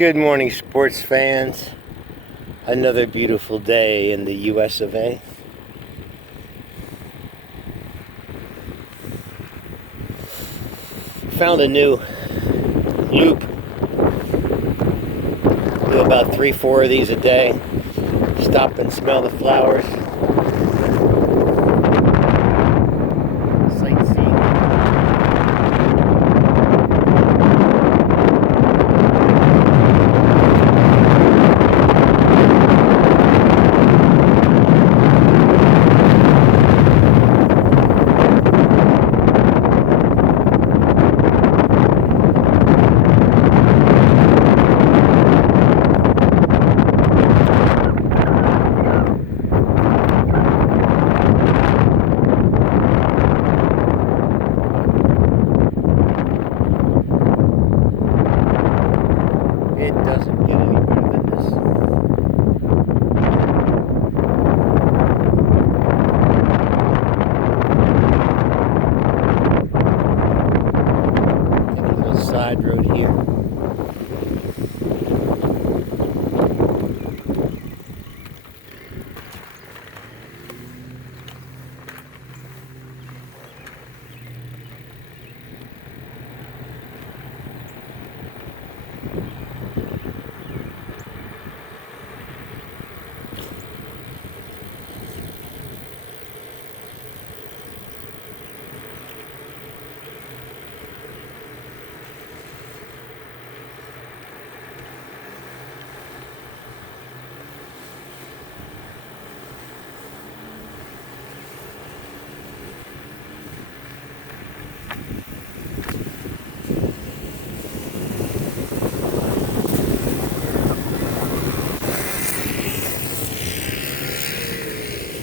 Good morning, sports fans. Another beautiful day in the US of A. Found a new loop. Do about 3-4 of these a day. Stop and smell the flowers. Sightsee. It doesn't get any better than this. Take a little side road here.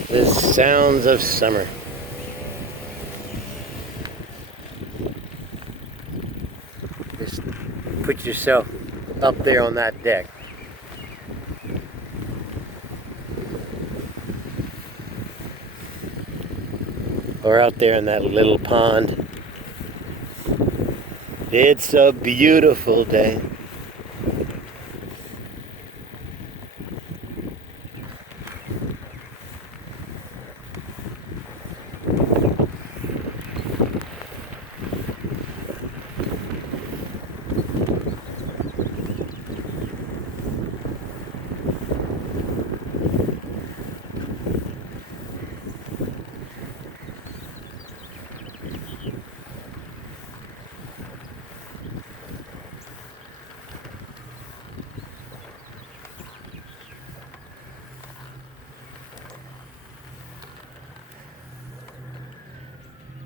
The sounds of summer. Just put yourself up there on that deck. Or out there in that little pond. It's a beautiful day.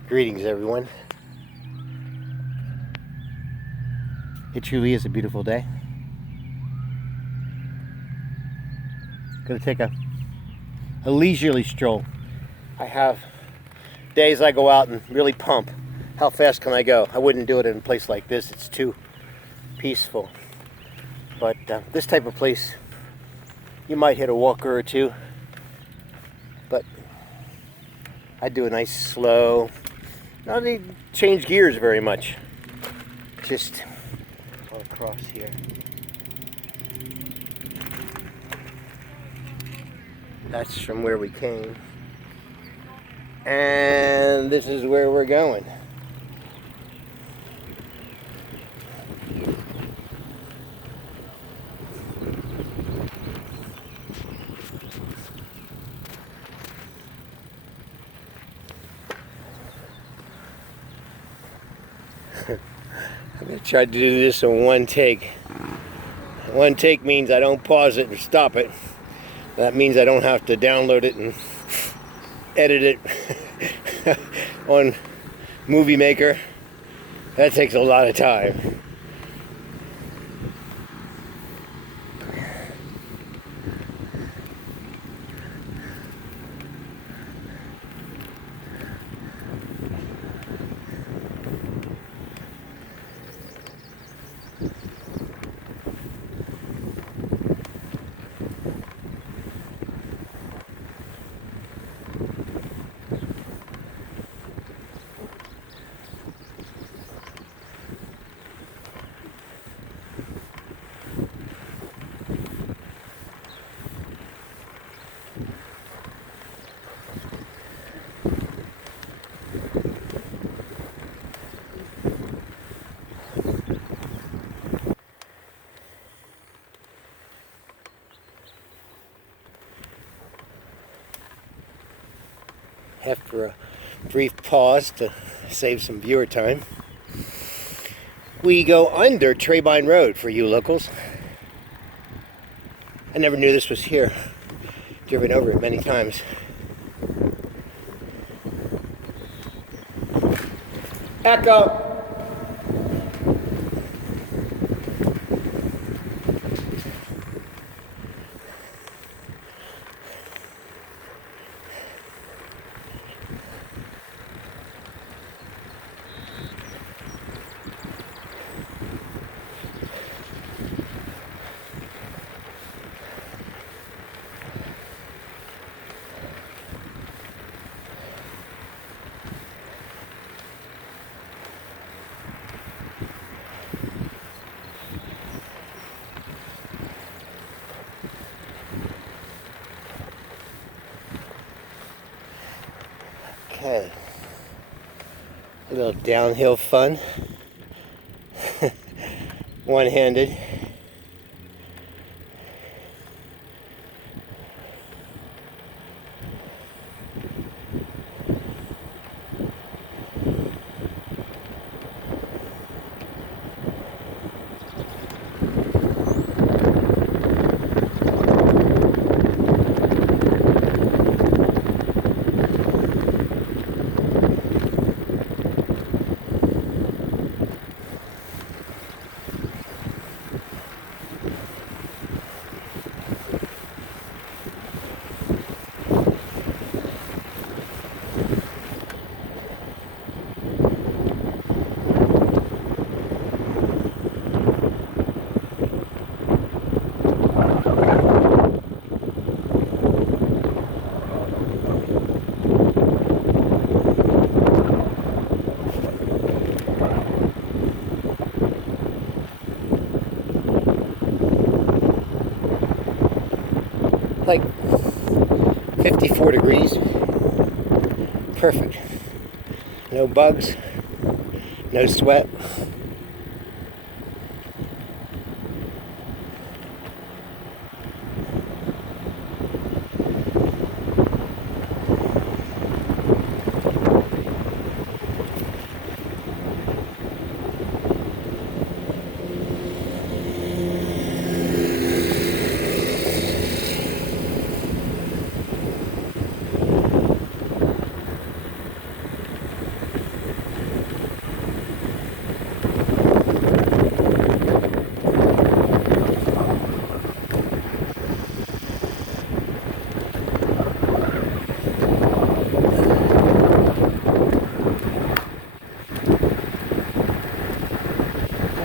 Greetings, everyone. It truly is a beautiful day. Gonna take a leisurely stroll. I have days I go out and really pump. How fast can I go? I wouldn't do it in a place like this. It's too peaceful. But this type of place, you might hit a walker or two. But I do a nice slow. I don't need to change gears very much. Just all across here. That's from where we came. And this is where we're going. I'm going to try to do this in one take. One take means I don't pause it and stop it. That means I don't have to download it and edit it on Movie Maker. That takes a lot of time. after a brief pause to save some viewer time. We go under Treybine Road for you locals. I never knew this was here. Driven over it many times. Echo! Okay, a little downhill fun, one-handed. Like 54 degrees. Perfect. No bugs, no sweat.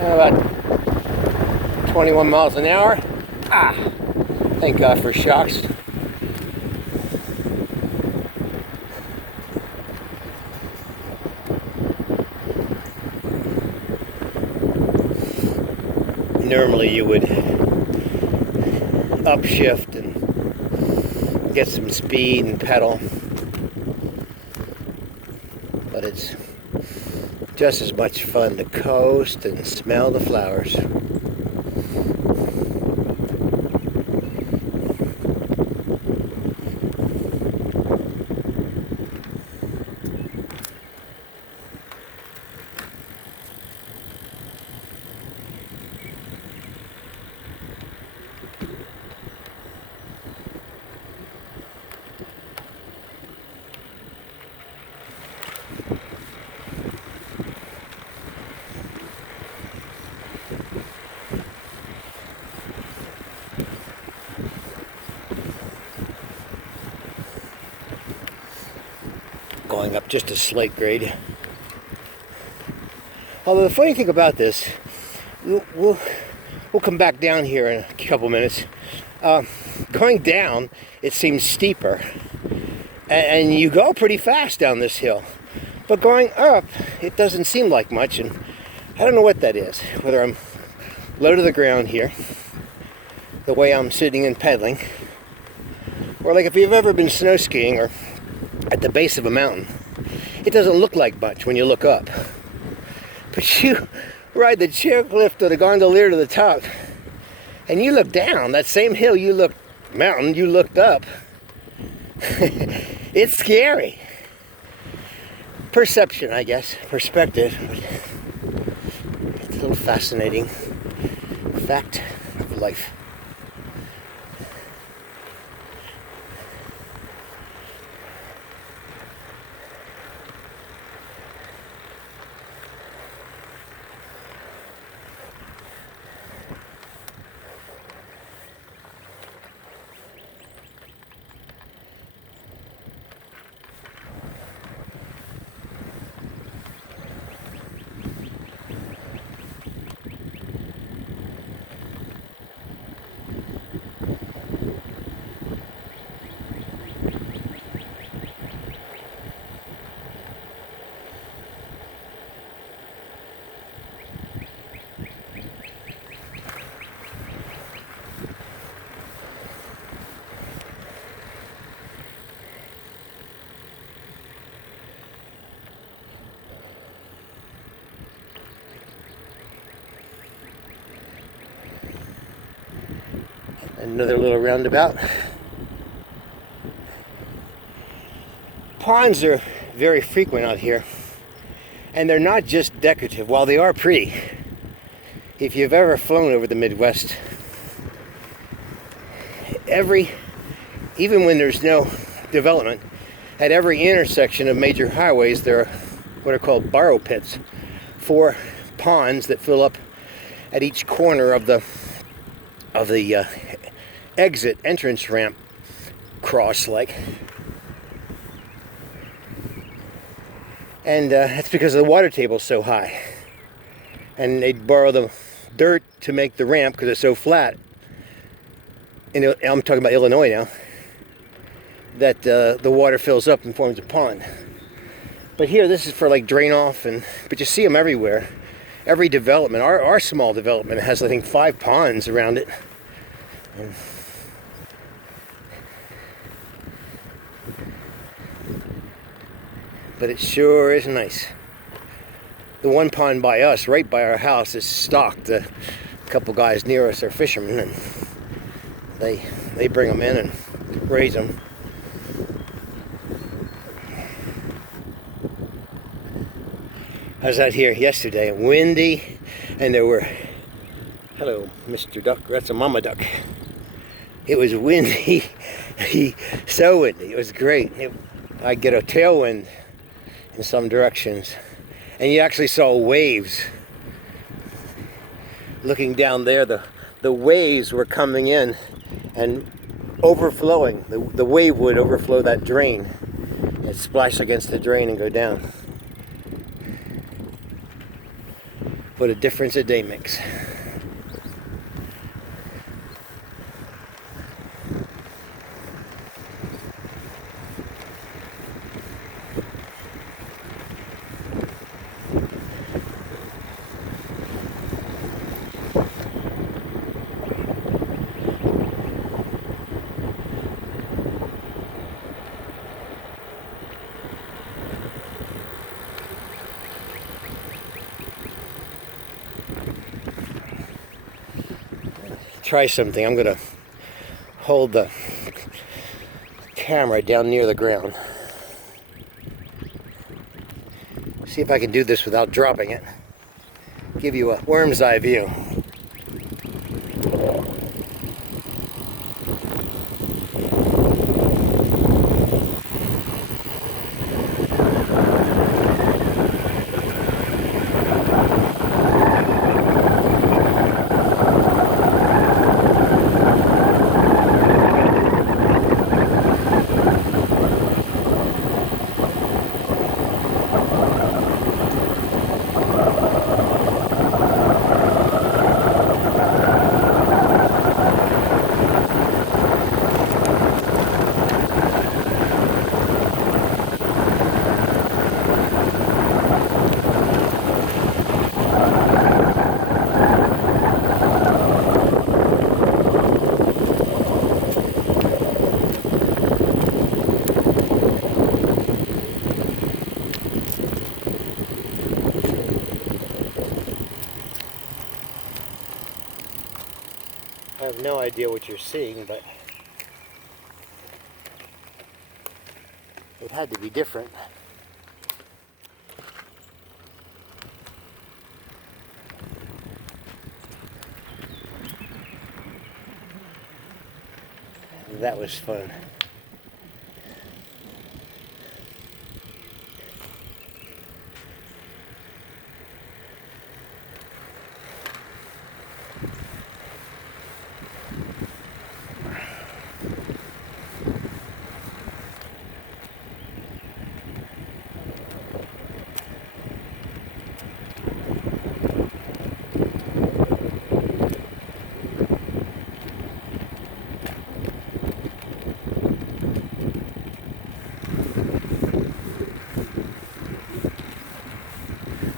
About 21 miles an hour. Thank God for shocks. Normally you would upshift and get some speed and pedal, but it's just as much fun to coast and smell the flowers. Going up just a slight grade. Although the funny thing about this, we'll come back down here in a couple minutes. Going down, it seems steeper, and you go pretty fast down this hill. But going up, it doesn't seem like much, and I don't know what that is. Whether I'm low to the ground here, the way I'm sitting and pedaling, or like if you've ever been snow skiing or at the base of a mountain, it doesn't look like much when you look up. But you ride the chairlift or the gondolier to the top, and you look down, that same hill you looked up, it's scary. perception, I guess, perspective. It's a little fascinating fact of life. Another little roundabout. Ponds are very frequent out here, and they're not just decorative. While they are pretty, if you've ever flown over the Midwest, even when there's no development, at every intersection of major highways there are what are called borrow pits, 4 ponds that fill up at each corner of the exit entrance ramp cross like. And that's because the water table is so high, and they'd borrow the dirt to make the ramp because it's so flat. And I'm talking about Illinois now, that the water fills up and forms a pond. But here, this is for like drain off, but you see them everywhere. Every development, our small development, has I think 5 ponds around it. But it sure is nice. The one pond by us, right by our house, is stocked. A couple guys near us are fishermen, and they bring them in and raise them. I was out here yesterday, windy, and there were, hello, Mr. Duck, that's a mama duck. It was windy, so windy, it was great. I get a tailwind in some directions, and you actually saw waves. Looking down there, the waves were coming in and overflowing. The wave would overflow that drain and splash against the drain and go down. What a difference a day makes. Try something. I'm going to hold the camera down near the ground. See if I can do this without dropping it. Give you a worm's eye view. I have no idea what you're seeing, but it had to be different. That was fun.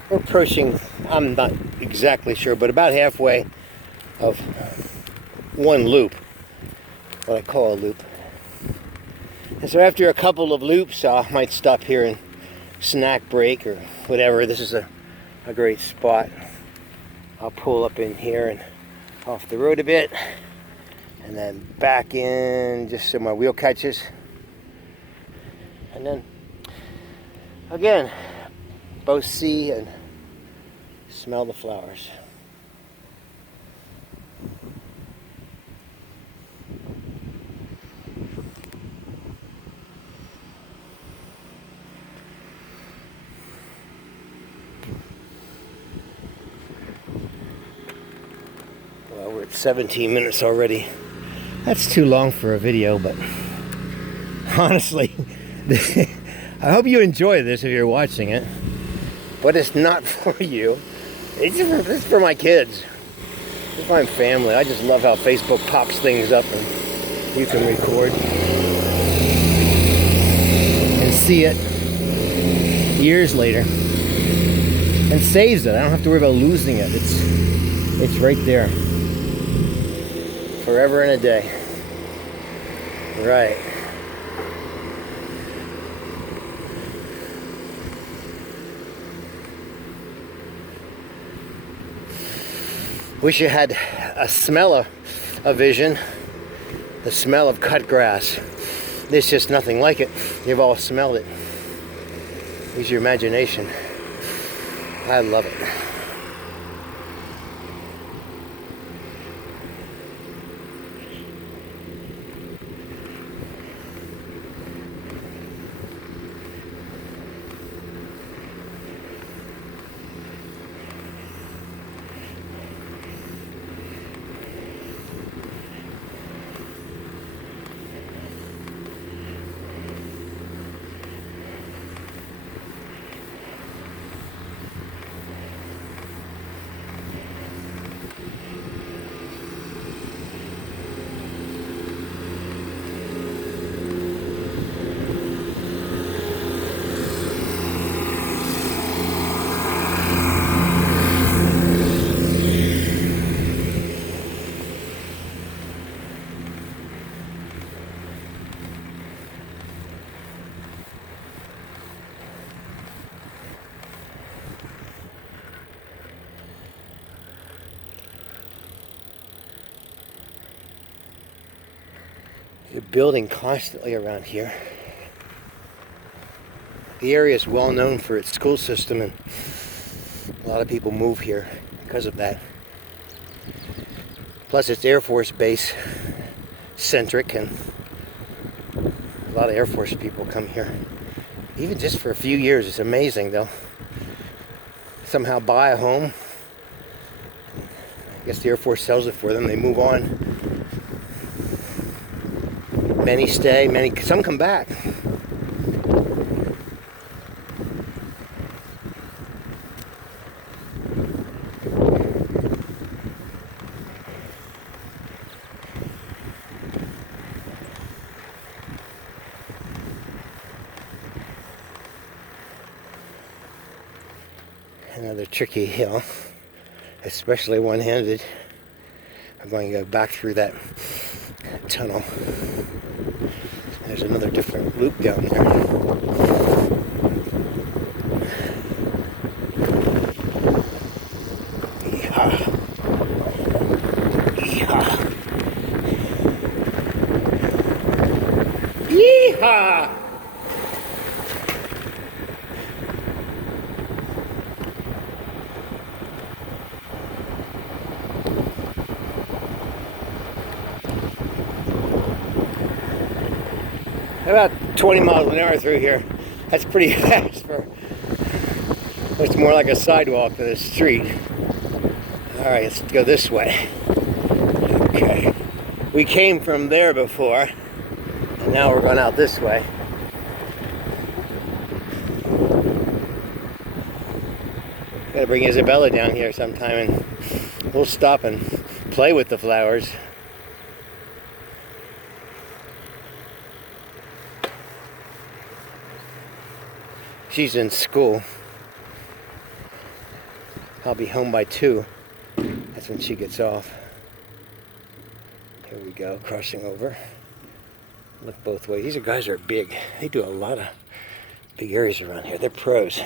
We're approaching, I'm not exactly sure, but about halfway of one loop, what I call a loop. And so after a couple of loops, I might stop here and snack break or whatever. This is a great spot. I'll pull up in here and off the road a bit, and then back in just so my wheel catches. And then again, both see and smell the flowers. Well, we're at 17 minutes already. That's too long for a video, but honestly, I hope you enjoy this if you're watching it. But it's not for you. It's for my kids. It's my family. I just love how Facebook pops things up and you can record and see it years later and saves it. I don't have to worry about losing it. It's right there. Forever and a day. Right. Wish you had a smell of a vision, the smell of cut grass. There's just nothing like it. You've all smelled it. Use your imagination. I love it. They're building constantly around here. The area is well known for its school system, and a lot of people move here because of that. Plus it's Air Force Base centric, and a lot of Air Force people come here. Even just for a few years. It's amazing. They'll somehow buy a home. I guess the Air Force sells it for them. They move on. Many stay, some come back. Another tricky hill, especially one-handed. I'm going to go back through that tunnel. There's another different loop down there. Yeehaw. Yeehaw. Yeehaw! About 20 miles an hour through here. That's pretty fast for what's more like a sidewalk than a street. Alright, let's go this way. Okay. We came from there before, and now we're going out this way. Gotta bring Isabella down here sometime and we'll stop and play with the flowers. She's in school. I'll be home by 2. That's when she gets off. Here we go, crossing over. Look both ways. These guys are big. They do a lot of big areas around here. They're pros.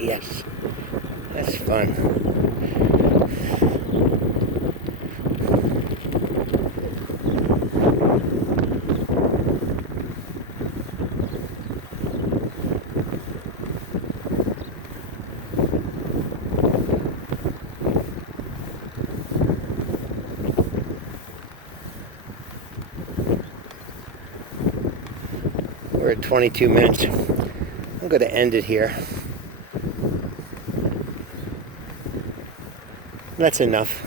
Yes, that's fun. We're at 22 minutes. I'm going to end it here. That's enough.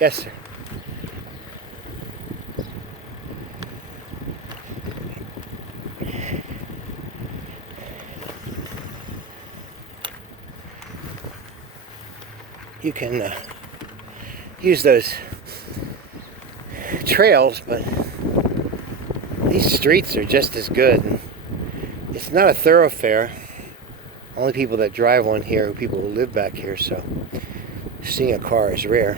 Yes, sir. You can use those trails, but these streets are just as good. And it's not a thoroughfare. Only people that drive one here are people who live back here, so seeing a car is rare.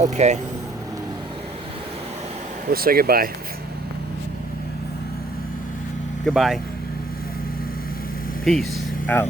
Okay. We'll say goodbye. Goodbye. Peace out.